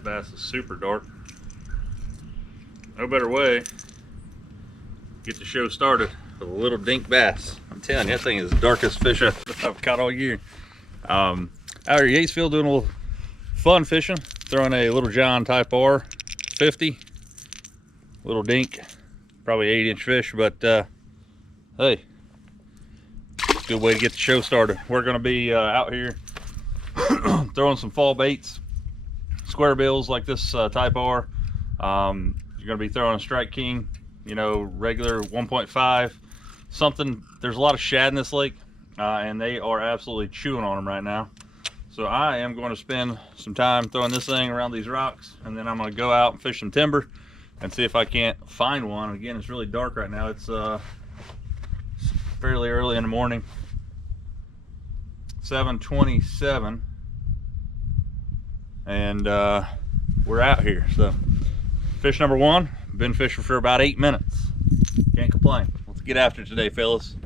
giant bass is super dark. No better way to get the show started with a little dink bass. I'm telling you, that thing is the darkest fish I've caught all year. Out here at Yatesville doing a little fun fishing, throwing a Little John Type R 50, little dink, probably 8-inch fish, but hey, good way to get the show started. We're going to be out here throwing some fall baits, square bills like this Type R. You're going to be throwing a Strike King, you know, regular 1.5 something. There's a lot of shad in this lake, and they are absolutely chewing on them right now. So I am going to spend some time throwing this thing around these rocks, and then I'm going to go out and fish some timber and see if I can't find one. Again, it's really dark right now. It's fairly early in the morning, 7:27, and we're out here. So fish number one, been fishing for about 8 minutes. Can't complain. Let's get after it today, fellas.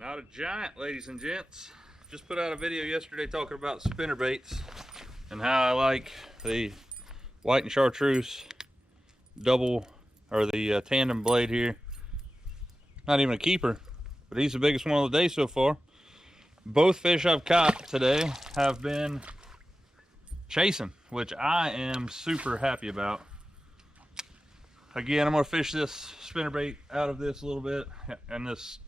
Not a giant, ladies and gents. Just put out a video yesterday talking about spinner baits and how I like the white and chartreuse double, or the tandem blade here. Not even a keeper, but he's the biggest one of the day so far. Both fish I've caught today have been chasing, which I am super happy about. Again, I'm gonna fish this spinner bait out of this a little bit and this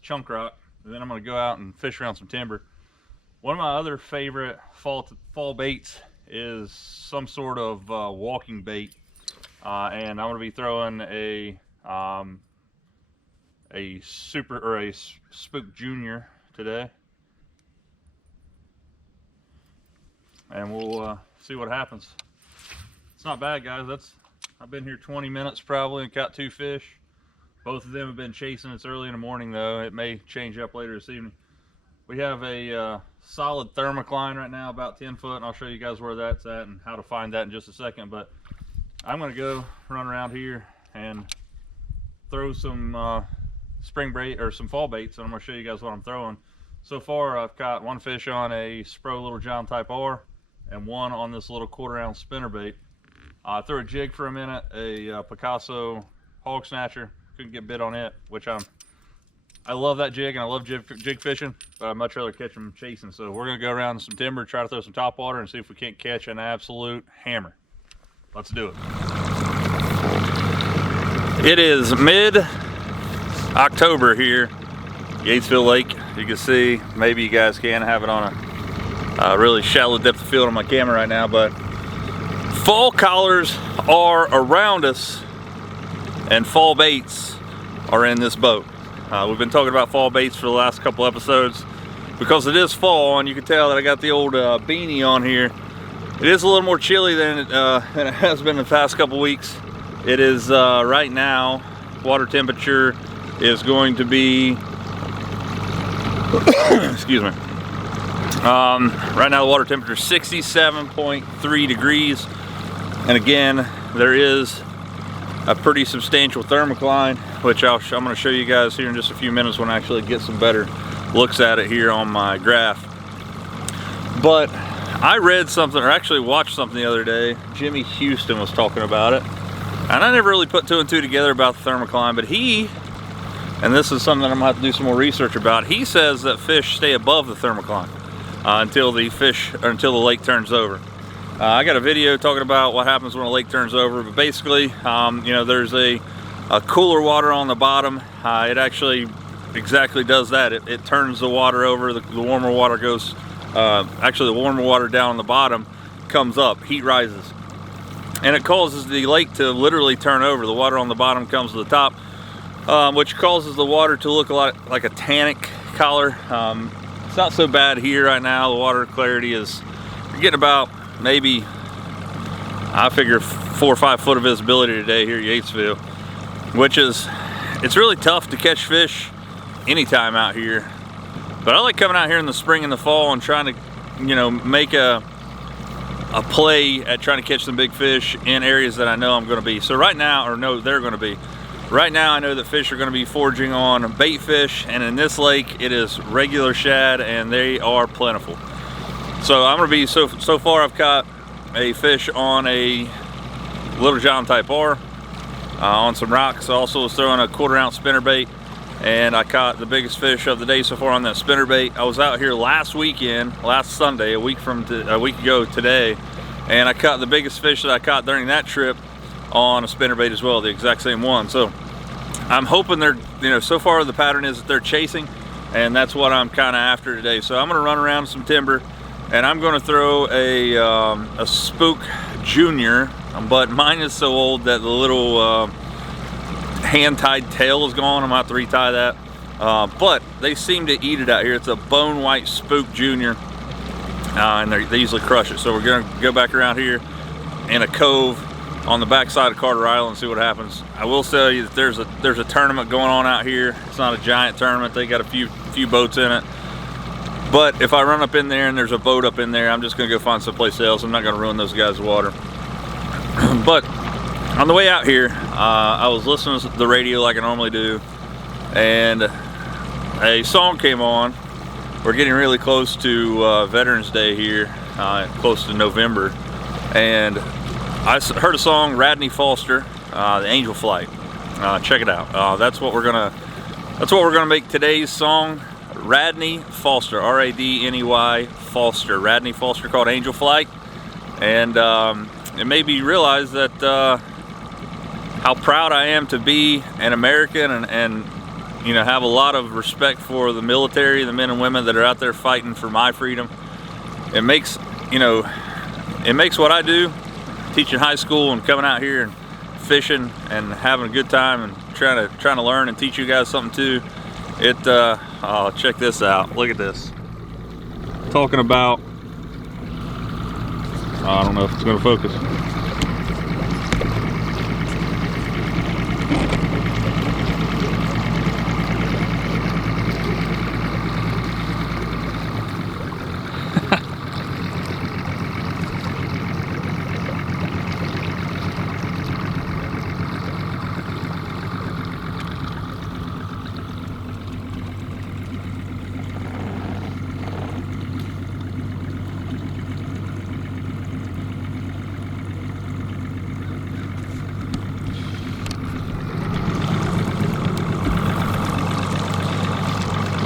chunk rock, and then I'm going to go out and fish around some timber. One of my other favorite fall baits is some sort of walking bait, and I'm going to be throwing a Spook Junior today, and we'll see what happens. It's not bad, guys. I've been here 20 minutes probably and caught 2 fish. Both of them have been chasing. It's early in the morning though. It may change up later this evening. We have a solid thermocline right now, about 10 foot, and I'll show you guys where that's at and how to find that in just a second. But I'm gonna go run around here and throw some spring bait or some fall baits, and I'm gonna show you guys what I'm throwing. So far I've caught 1 fish on a Spro Little John Type R and 1 on this little 1/4 ounce spinner bait. I threw a jig for a minute, a Picasso hog snatcher. Couldn't get bit on it, which I love that jig, and I love jig fishing, but I'd much rather catch them chasing. So we're gonna go around some timber, try to throw some topwater, and see if we can't catch an absolute hammer. Let's do it. It is mid-October here, Yatesville Lake. You can see, maybe you guys can have it on a really shallow depth of field on my camera right now, but fall collars are around us, and fall baits are in this boat. We've been talking about fall baits for the last couple episodes because it is fall, and you can tell that I got the old beanie on here. It is a little more chilly than it has been the past couple weeks. It is right now, water temperature is going to be excuse me. Right now the water temperature is 67.3 degrees, and again there is a pretty substantial thermocline, which I'm going to show you guys here in just a few minutes when I actually get some better looks at it here on my graph. But I read something, or actually watched something the other day. Jimmy Houston was talking about it, and I never really put 2 and 2 together about the thermocline, but and this is something that I'm going to have to do some more research about, he says that fish stay above the thermocline until the lake turns over. I got a video talking about what happens when a lake turns over, but basically, you know, there's a cooler water on the bottom. It actually exactly does that. It turns the water over. The warmer water goes, actually the warmer water down on the bottom comes up, heat rises, and it causes the lake to literally turn over. The water on the bottom comes to the top, which causes the water to look a lot like a tannic color. It's not so bad here right now. The water clarity is, you're getting about maybe, I figure 4 or 5 foot of visibility today here at Yatesville, which is, it's really tough to catch fish anytime out here. But I like coming out here in the spring and the fall and trying to, you know, make a play at trying to catch some big fish in areas that I know I'm going to be. So right now, or no, they're going to be. Right now I know that fish are going to be foraging on bait fish, and in this lake it is regular shad, and they are plentiful. So I'm going to be, so far I've caught a fish on a Little John type R on some rocks. I also was throwing a 1/4 ounce spinnerbait, and I caught the biggest fish of the day so far on that spinnerbait. I was out here last Sunday, a week ago today, and I caught the biggest fish that I caught during that trip on a spinnerbait as well, the exact same one. So I'm hoping they're, you know, so far the pattern is that they're chasing, and that's what I'm kind of after today. So I'm going to run around some timber, and I'm going to throw a Spook Junior, but mine is so old that the little hand-tied tail is gone. I'm going to have to retie that. But they seem to eat it out here. It's a bone white Spook Junior, and they usually crush it. So we're going to go back around here in a cove on the backside of Carter Island and see what happens. I will tell you that there's a tournament going on out here. It's not a giant tournament. They got a few boats in it. But if I run up in there and there's a boat up in there, I'm just gonna go find someplace else. I'm not gonna ruin those guys' water. But on the way out here, I was listening to the radio like I normally do, and a song came on. We're getting really close to Veterans Day here, close to November, and I heard a song, Radney Foster, the Angel Flight. Check it out. That's what we're gonna make today's song. Radney Foster, R-A-D-N-E-Y Foster. Radney Foster, called Angel Flight. And it made me realize that how proud I am to be an American, and you know, have a lot of respect for the military, the men and women that are out there fighting for my freedom. It makes, you know, it makes what I do, teaching high school and coming out here and fishing and having a good time and trying to learn and teach you guys something too. Oh, check this out. Look at this. Talking about, I don't know if it's going to focus.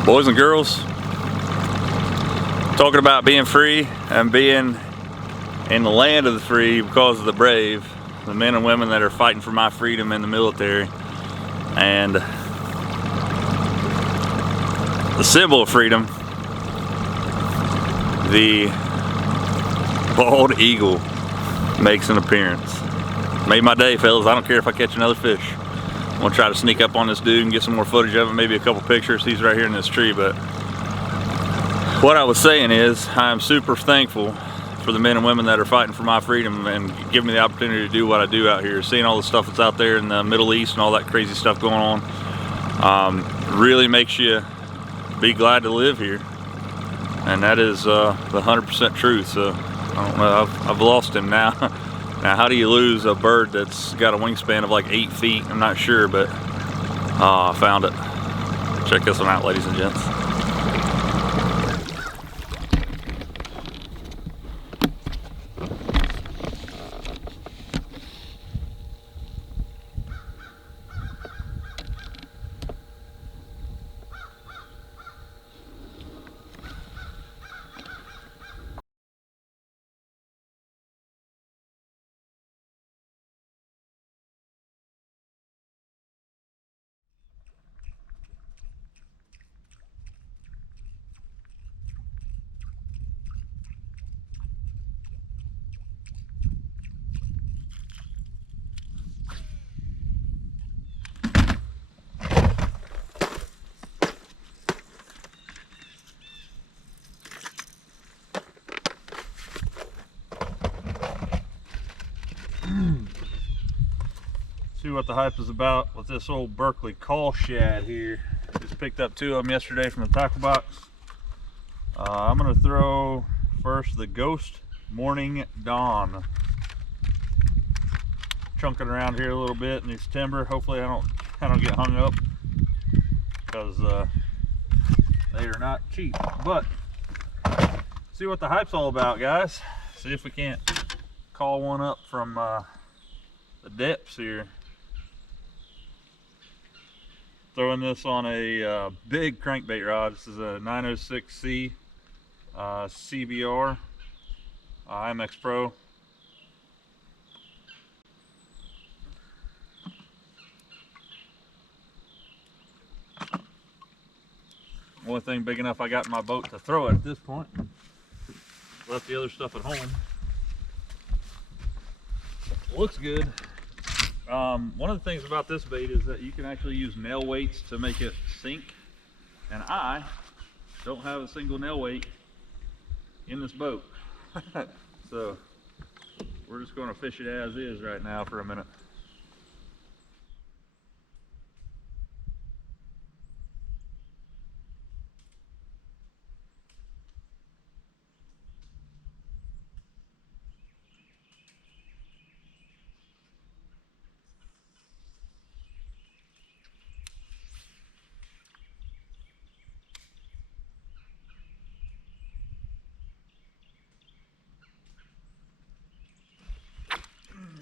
Boys and girls, talking about being free and being in the land of the free because of the brave, the men and women that are fighting for my freedom in the military. And the symbol of freedom, the bald eagle, makes an appearance. Made my day, fellas. I don't care if I catch another fish. I'm gonna try to sneak up on this dude and get some more footage of it, maybe a couple pictures. He's right here in this tree. But what I was saying is, I am super thankful for the men and women that are fighting for my freedom and giving me the opportunity to do what I do out here. Seeing all the stuff that's out there in the Middle East and all that crazy stuff going on, really makes you be glad to live here. And that is the 100% truth. So I don't know, I've lost him now. Now, how do you lose a bird that's got a wingspan of like 8 feet? I'm not sure, but I found it. Check this one out, ladies and gents. See what the hype is about with this old Berkeley call shad here. Just picked up 2 of them yesterday from the tackle box. I'm gonna throw first the Ghost Morning Dawn. Chunking around here a little bit in this timber. Hopefully I don't get hung up, because they are not cheap. But see what the hype's all about, guys. See if we can't call one up from the depths here. Throwing this on a big crankbait rod. This is a 906C CBR IMX Pro. Only thing big enough I got in my boat to throw it at this point. Left the other stuff at home. Looks good. One of the things about this bait is that you can actually use nail weights to make it sink, and I don't have a single nail weight in this boat. So we're just going to fish it as is right now for a minute.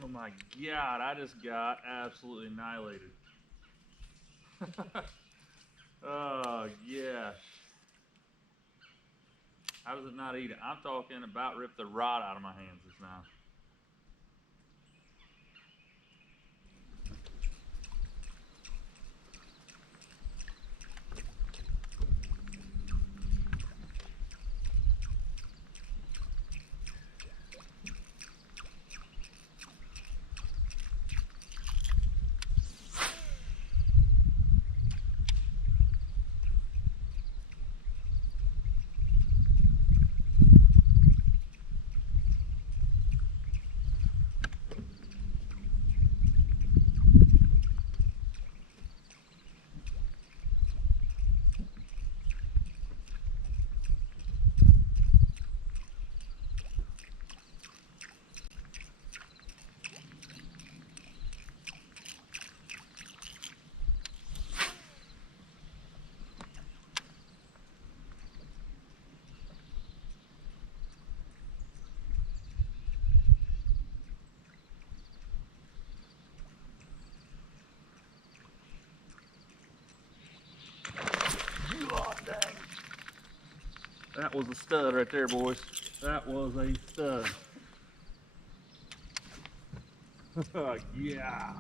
Oh my God, I just got absolutely annihilated. Oh yeah. How does it not eat it? I'm talking about rip the rod out of my hands just now. That was a stud right there, boys. That was a stud. Yeah.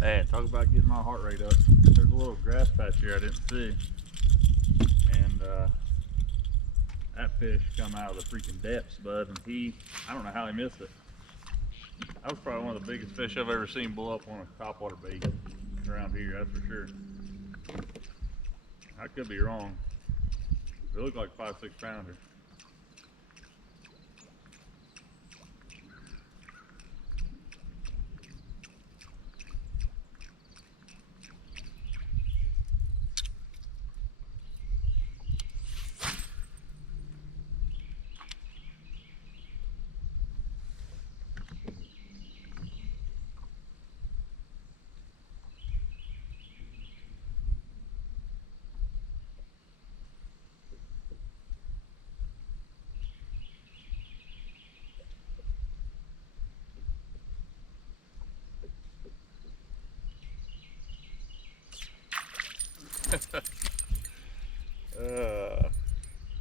Man, talk about getting my heart rate up. There's a little grass patch here I didn't see. And that fish come out of the freaking depths, bud. And I don't know how he missed it. That was probably one of the biggest fish I've ever seen blow up on a topwater bait around here, that's for sure. I could be wrong. It looked like 5-6 pounder.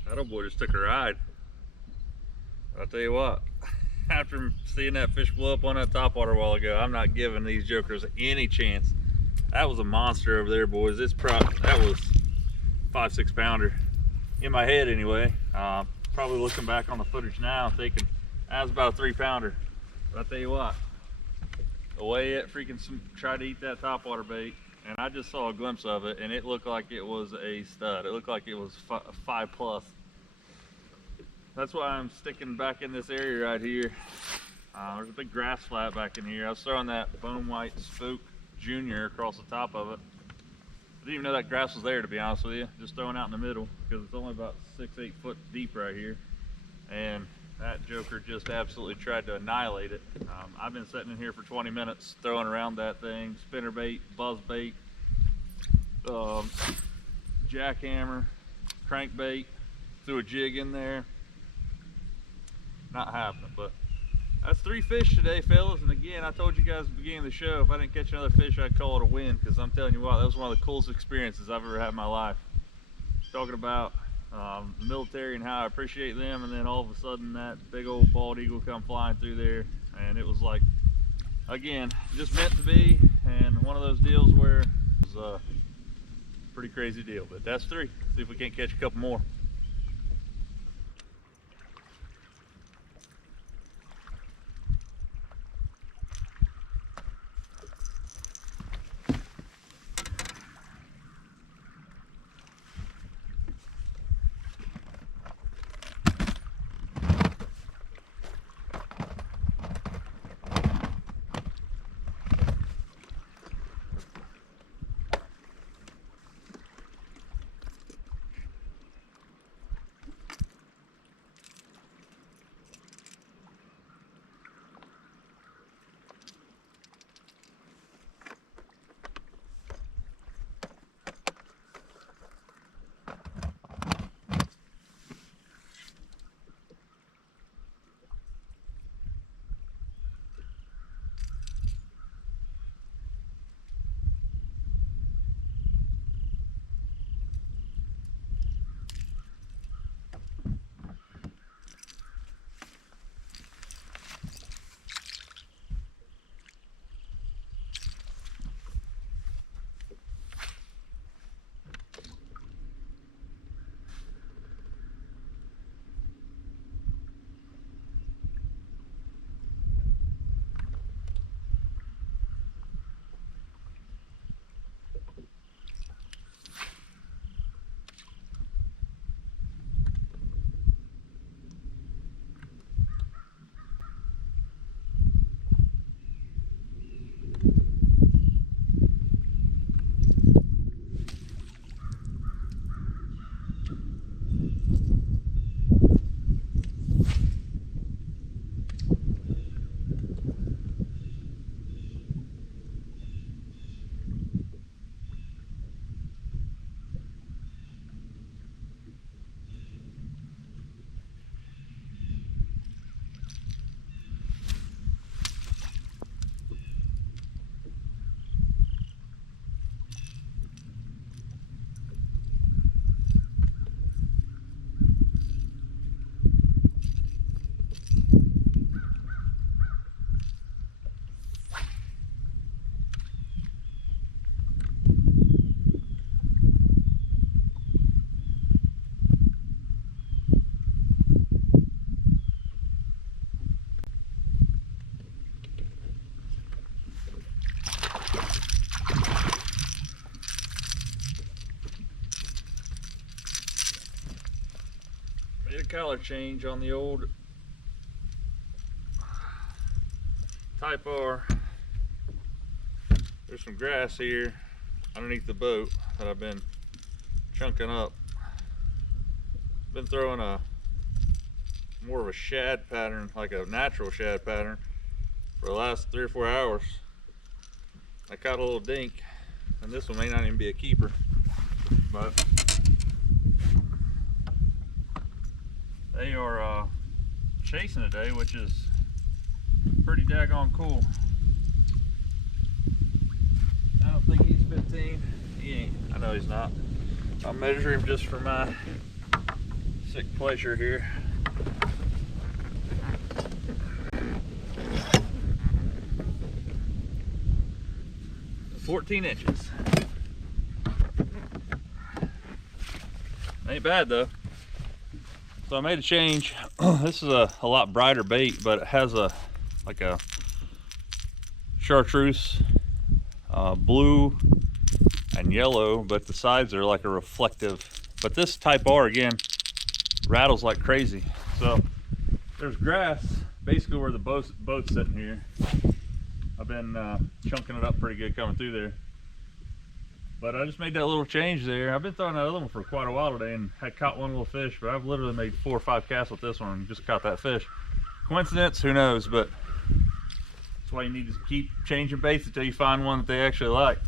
That old boy just took a ride. I'll tell you what, after seeing that fish blow up on that topwater a while ago, I'm not giving these jokers any chance. That was a monster over there, boys. That was 5-6 pounder in my head anyway. Probably looking back on the footage now, thinking That was about a 3-pounder. But I tell you what, the way it freaking tried to eat that topwater bait, and I just saw a glimpse of it, and it looked like it was a stud. It looked like it was 5+. That's why I'm sticking back in this area right here. There's a big grass flat back in here. I was throwing that bone white spook junior across the top of it. I didn't even know that grass was there, to be honest with you. Just throwing out in the middle because it's only about 6-8 foot deep right here. And that joker just absolutely tried to annihilate it. I've been sitting in here for 20 minutes throwing around that thing, spinner bait, buzz bait, jackhammer, crankbait, threw a jig in there. Not happening, but that's 3 fish today, fellas. And again, I told you guys at the beginning of the show, if I didn't catch another fish, I'd call it a win, because I'm telling you what, that was one of the coolest experiences I've ever had in my life. Talking about the military and how I appreciate them, and then all of a sudden that big old bald eagle come flying through there, and it was like, again, just meant to be, and one of those deals where it was a pretty crazy deal. But that's 3. See if we can't catch a couple more. Made a color change on the old Type R. There's some grass here underneath the boat that I've been chunking up. Been throwing a more of a shad pattern, like a natural shad pattern, for the last 3 or 4 hours. I caught a little dink, and this one may not even be a keeper, but they are chasing today, which is pretty daggone cool. I don't think he's 15. He ain't. I know he's not. I'll measure him just for my sick pleasure here. 14 inches. Ain't bad though. So I made a change. This is a lot brighter bait, but it has a chartreuse, blue and yellow, but the sides are like a reflective. But this type R again rattles like crazy. So there's grass basically where the boat's sitting here. I've been chunking it up pretty good coming through there. But I just made that little change there. I've been throwing that other one for quite a while today and had caught one little fish, but I've literally made 4 or 5 casts with this one and just caught that fish. Coincidence? Who knows? But that's why you need to keep changing baits until you find one that they actually like.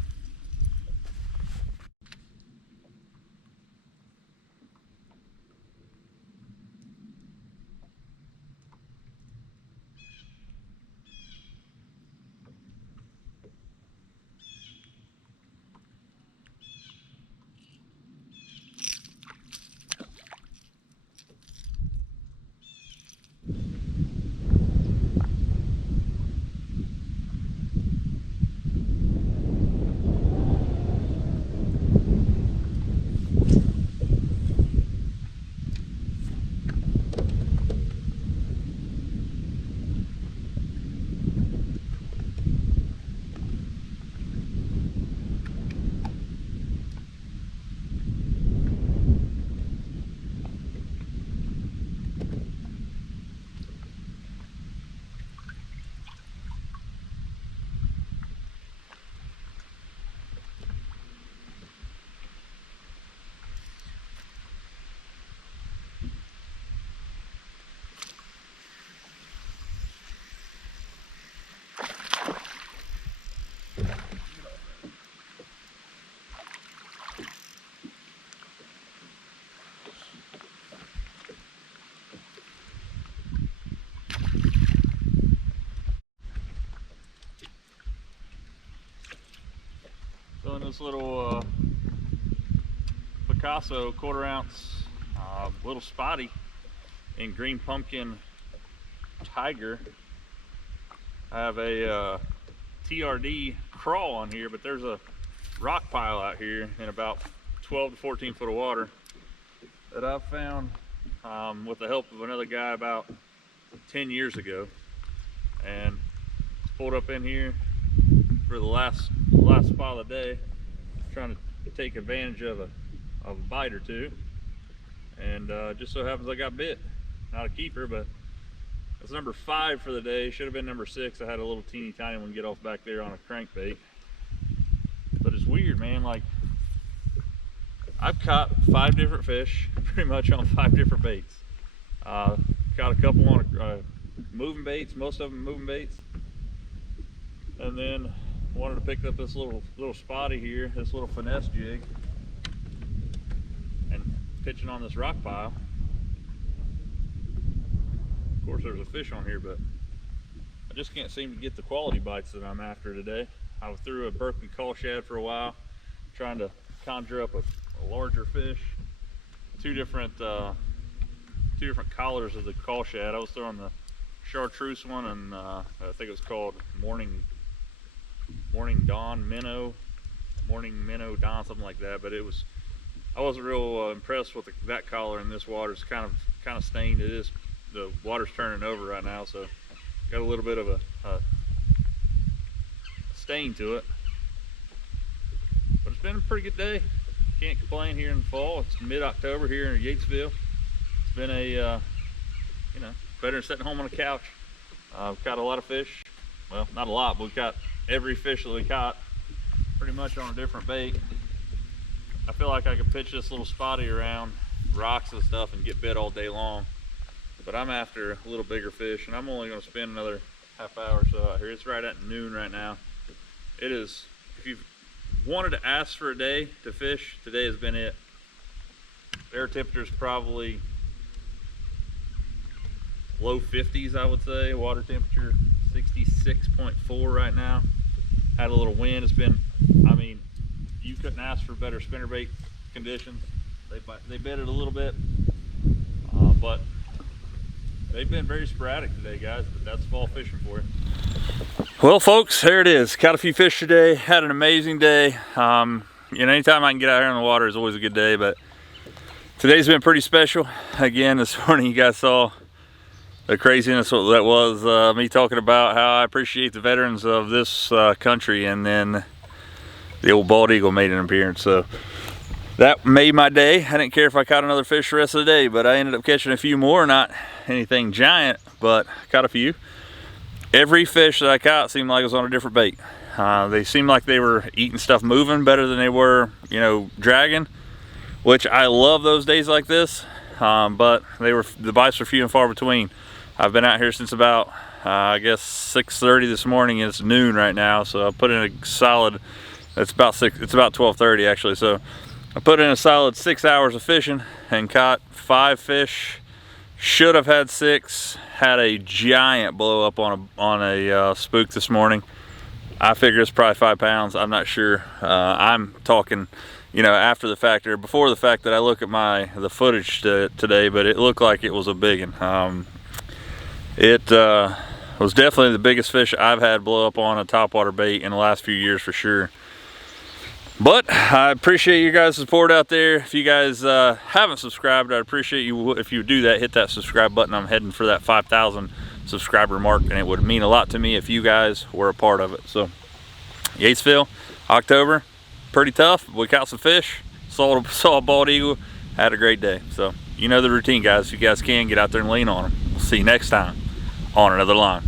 So in this little Picasso 1/4 ounce little spotty in green pumpkin tiger, I have a TRD crawl on here, but there's a rock pile out here in about 12 to 14 foot of water that I've found with the help of another guy about 10 years ago, and it's pulled up in here for the last spot of the day, trying to take advantage of a bite or two, and just so happens I got bit. Not a keeper, but it's number 5 for the day. Should have been number 6. I had a little teeny tiny one get off back there on a crankbait. But it's weird, man. Like, I've caught 5 different fish pretty much on 5 different baits. Caught a couple on moving baits, most of them moving baits, and then wanted to pick up this little spotty here, this little finesse jig, and pitching on this rock pile. Of course there's a fish on here, but I just can't seem to get the quality bites that I'm after today. I threw a Berkeley call shad for a while, trying to conjure up a larger fish. Two different collars of the call shad. I was throwing the chartreuse one, and I think it was called Morning Dawn Minnow, Morning Minnow Dawn, something like that. But I wasn't real impressed with that collar in this water. It's kind of stained. It is, the water's turning over right now, so got a little bit of a stain to it. But it's been a pretty good day. Can't complain here in the fall. It's mid-October here in Yatesville. It's been a better than sitting home on a couch. We've caught a lot of fish. Well, not a lot, but we caught every fish that we caught pretty much on a different bait. I feel like I could pitch this little spotty around rocks and stuff and get bit all day long, but I'm after a little bigger fish, and I'm only going to spend another half hour or so out here. It's right at noon right now. It is, if you've wanted to ask for a day to fish, today has been it. Air temperature is probably low 50s, I would say. Water temperature 66.4 right now. Had a little wind. It's been, I mean, you couldn't ask for better spinnerbait conditions. They bit it a little bit, but they've been very sporadic today, guys. But that's fall fishing for you. Well, folks, there it is. Caught a few fish today. Had an amazing day. Anytime I can get out here in the water is always a good day. But Today's been pretty special. Again, this morning you guys saw the craziness that was me talking about how I appreciate the veterans of this country, and then the old bald eagle made an appearance. So that made my day. I didn't care if I caught another fish the rest of the day, but I ended up catching a few more. Not anything giant, but caught a few. Every fish that I caught seemed like it was on a different bait. They seemed like they were eating stuff moving better than they were, you know, dragging, which I love those days like this. But the bites were few and far between. I've been out here since about I guess 6:30 this morning, and it's noon right now. So I put in a solid. It's about 12:30 actually. So I put in a solid 6 hours of fishing and caught 5 fish. Should have had 6. Had a giant blow up on a spook this morning. I figure it's probably 5 pounds. I'm not sure. I'm talking, you know, after the fact or before the fact that I look at the footage today, but it looked like it was a big one. It was definitely the biggest fish I've had blow up on a topwater bait in the last few years for sure. But I appreciate you guys' support out there. If you guys haven't subscribed, I'd appreciate you if you would do that. Hit that subscribe button. I'm heading for that 5,000 subscriber mark, and it would mean a lot to me if you guys were a part of it. So Yatesville, October, pretty tough. We caught some fish, saw a bald eagle, had a great day. So you know the routine, guys. If you guys can, get out there and lean on them. We'll see you next time on another line.